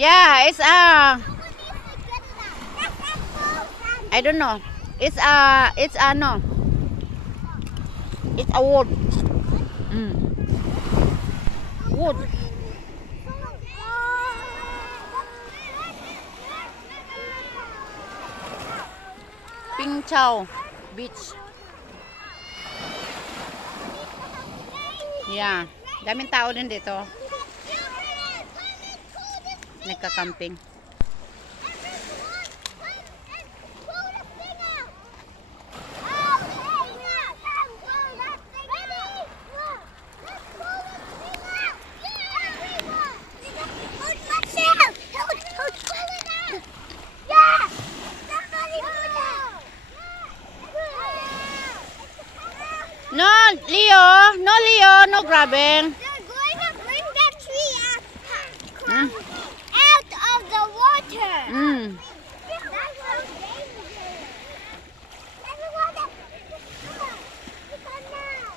Yeah, it's I don't know. It's no. It's a wood. Wood. Ping Chau Beach. Yeah. Daming tao din dito. Nagka-camping. No, Leo, no grabbing. They're going to bring the tree out of the water. That's so dangerous. Everyone, come now.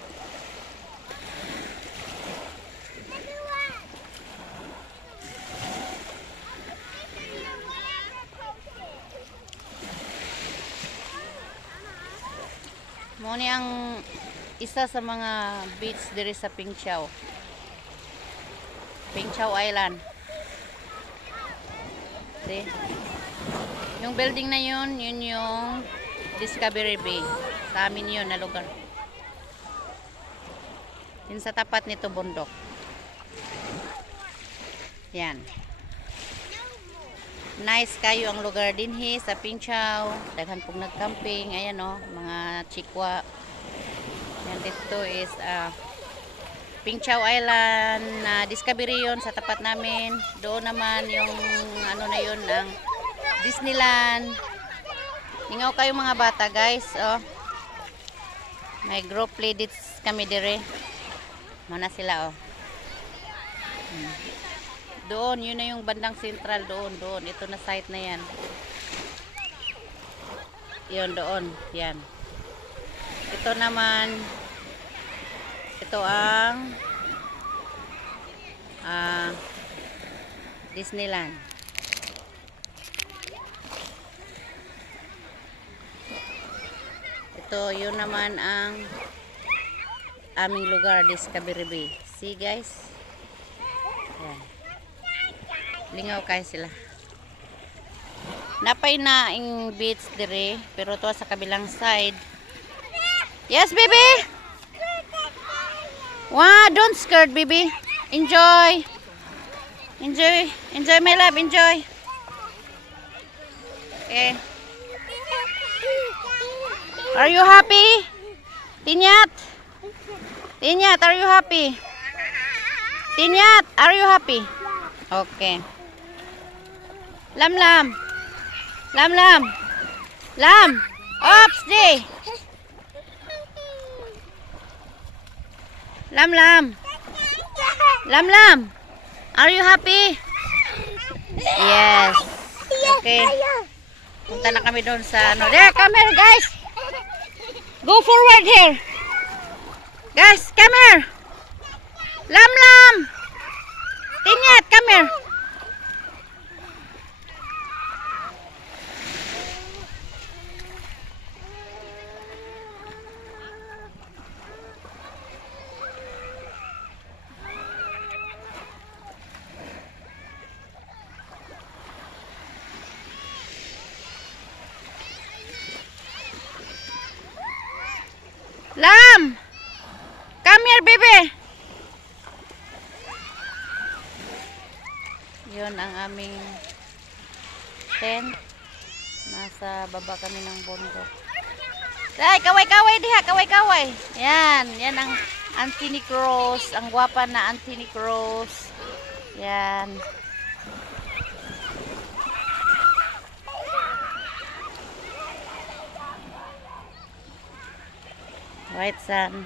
Everyone. Muna ang isa sa mga beach diri sa Ping Chau Island. See? Yung building na yun yung Discovery Bay. Sa amin yun na lugar. Yun sa tapat nito bundok. Yan. Nice kayo ang lugar din sa Ping Chau. Daghan pong nagcamping. Ayan o, mga chikwa. Yan dito is Ping Chau Island na Discovery yun sa tapat namin. Doon naman yung ano na yun ang Disneyland. Hingaw kayo mga bata guys. Oh. May group play dates kami dire. Muna sila oh. Doon yun na yung bandang central doon. Ito na site na yan. Yun doon. Yan. Ito naman, ito ang Disneyland. Ito, yun naman ang aming lugar, Discovery Bay. See guys? Yan. Lingaw kayo sila. Napay na ang beach dire, pero to sa kabilang side. Yes, baby. Wow, don't scared, baby. Enjoy. Enjoy, my love. Enjoy. Okay. Are you happy? Tinyat, are you happy? Tinyat, are you happy? Okay. Lam. Ops, day. Lam. Are you happy? Yes. Okay. Punta na kami doon sa ano. There, come here guys. Go forward here. Guys, come here. Lam. Tinyat, come here. Lam! Come here, baby! Yun ang aming tent. Nasa baba kami ng bundok. Ay, kaway-kaway diha, kaway-kaway. Yan ang Auntie Cross. Ang gwapa na Auntie Cross. Yan. White sand.